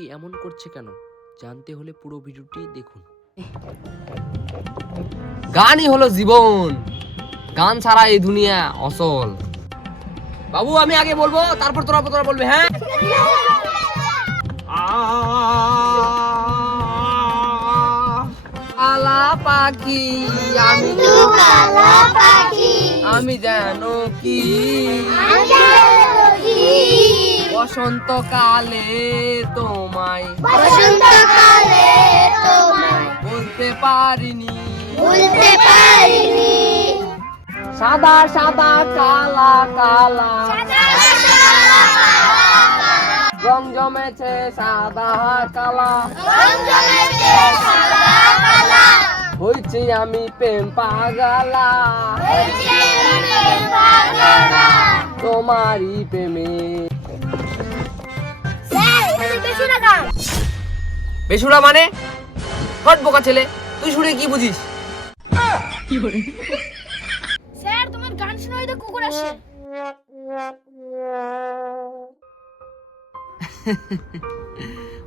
কুকুরটি এমন করছে কেন জানতে হলে পুরো ভিডিওটি দেখুন। গানই হলো জীবন, গান ছাড়া এই দুনিয়া অচল। বাবু আমি আগে বলবো, তারপর তোরা বলবে। হ্যাঁ, কালা পাখি আমি, কালা পাখি আমি জানো কি বসন্তকালে তোমায় বসন্তকালে তোমায় বলতে পারিনি, ভুলতে পারিনি। সাদা সাদা কালা কালা রং জমেছে সাদা কালা, হইছি আমি প্রেম পাগলা তোমারই প্রেমে। বেসুরা মানে হট বোকা ছেলে, তুই শুনে কি বুঝিস? স্যার তোমার গান শুনে হয়তো কুকুর আসে।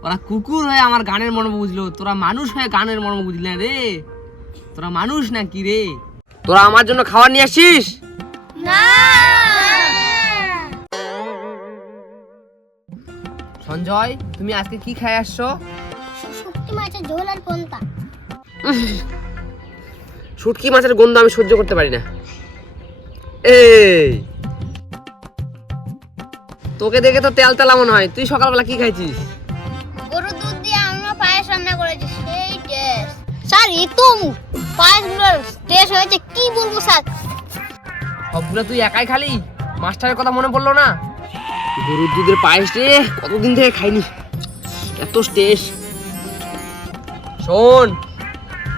ওরা কুকুর হয়ে আমার গানের মর্ম বুঝলো, তোরা মানুষ হয়ে গানের মর্ম বুঝলি না রে। তোরা মানুষ না কি রে? তোরা আমার জন্য খাবার নিয়ে আসিস? না সঞ্জয়, তুমি আজকে কি খাই আসছো? শুটকি মাছের ঝোল আর কোনটা? শুটকি মাছের গন্ধ আমি সহ্য করতে পারি না। এই তোকে দেখে তো তেল তেলা মনে হয়, তুই সকালবেলা কি খাইছিস? গরুর দুধ দিয়ে আমরা পায়েস রান্না করেছি, সেই টেস্ট। স্যার এই তো পায়েসগুলোর টেস্ট হয়েছে কি বলবো স্যার। সবগুলো তুই একাই খালি? মাস্টারের কথা মনে পড়লো না? গরুর দুধের পায়েস রে, কতদিন থেকে খাইনি, এত টেস্ট। শোন,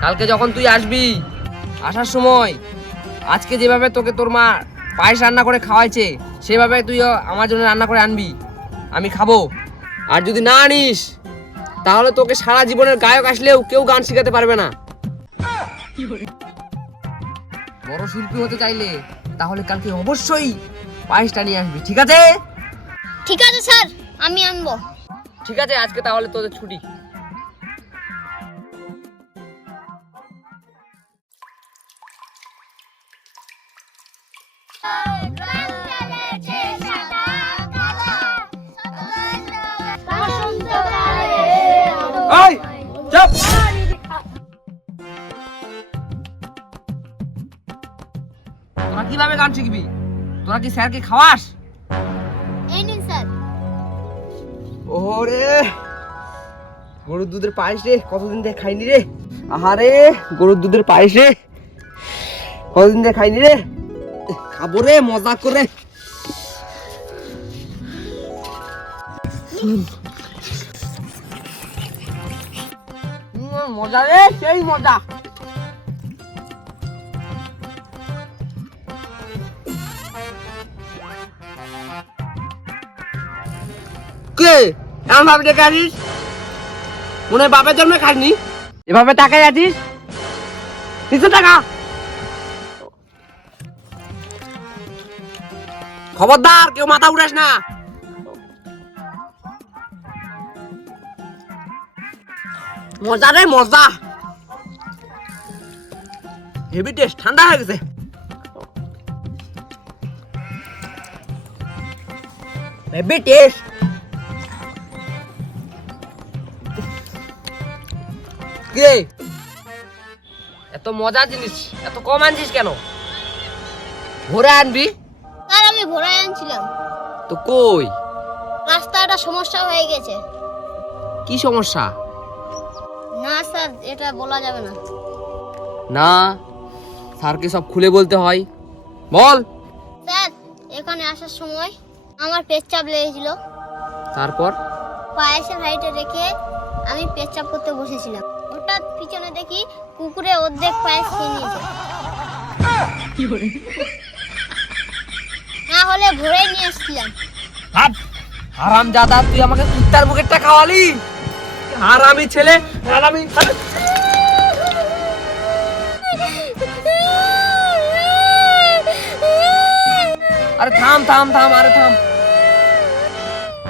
কালকে যখন তুই আসবি, আসার সময় আজকে যেভাবে তোকে তোর মা পায়েস রান্না করে খাওয়াইছে সেভাবে তুইও আমার জন্য রান্না করে আনবি, আমি খাবো। আর যদি না আনিস তাহলে তোকে সারা জীবনের গায়ক আসলেও কেউ গান শেখাতে পারবে না। বড় শিল্পী হতে চাইলে তাহলে কালকে অবশ্যই পায়েসটা নিয়ে আসবি, ঠিক আছে? ঠিক আছে স্যার, আমি আনবো। ঠিক আছে, আজকে তাহলে তোদের ছুটি। এই চুপ! তোরা কিভাবে গান শিখবি? তোরা কি স্যারকে খাওয়াস? এই নিন স্যার। ওরে গরুর দুধের পায়েস রে, কতদিন থেকে খাইনি রে। আহারে গরুর দুধের পায়েস রে, কতদিন থেকে খাইনি রে। খাবো রে মজা করে। মজা রে, সেই মজা। কে এমন ভাবে ডেকে আছিস? মনে হয় বাপের জন্মে খাসনি, এভাবে টাকাই আছিস। কিছু টাকা খবরদার, কেউ মাথা উড়াস না। মজা রে মজা, হেভি টেস্ট, ঠান্ডা হয়ে গেছে। Heavy taste. কে এত মজার জিনিস এত কম আনছিস কেন? ভরে আনবি। স্যার আমি ভোরায় আনছিলাম, তো কই? রাস্তাটা সমস্যা হয়ে গেছে। কি সমস্যা? না স্যার, এটা বলা যাবে না। না, স্যারকে সব খুলে বলতে হয়, বল। স্যার এখানে আসার সময় আমার পেচ্ছাপ লেগেছিল, তারপর পায়েসের হাইটে রেখে আমি পেচ্ছাপ করতে বসেছিলাম। হঠাৎ পিছনে দেখি কুকুরে অর্ধেক পায়েস খেয়ে নিয়েছে। না হলে ভরে নিয়ে এসেছিলাম। হারাম জাদা, তুই আমাকে কুত্তার মুখেরটা খাওয়ালি। হারামি ছেলে, হারামি। আরে থাম থাম থাম, আরে থাম,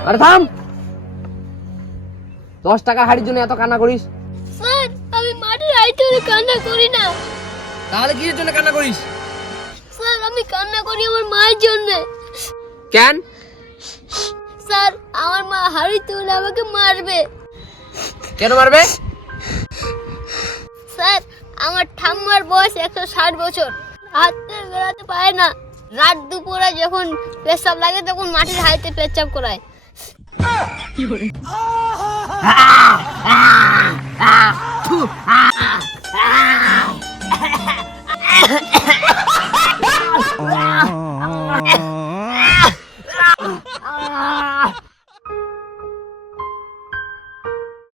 আরে থাম। 10 টাকার হাড়ির জন্য এত কান্না করিস? স্যার আমি মাটির হাড়িতে কান্না করি না। তাহলে কিসের জন্য কান্না করিস? স্যার আমি কান্না করি আমার মায়ের জন্য। কেন? স্যার আমার মা হাড়ি তুলে আমাকে মারবে। কেন মারবে? স্যার আমার ঠাম্মার বয়স 160 বছর, হাতে বেড়াতে পারে না। রাত দুপুরে যখন পেশাব লাগে তখন মাটির হাড়িতে পেচ্ছাপ করায়।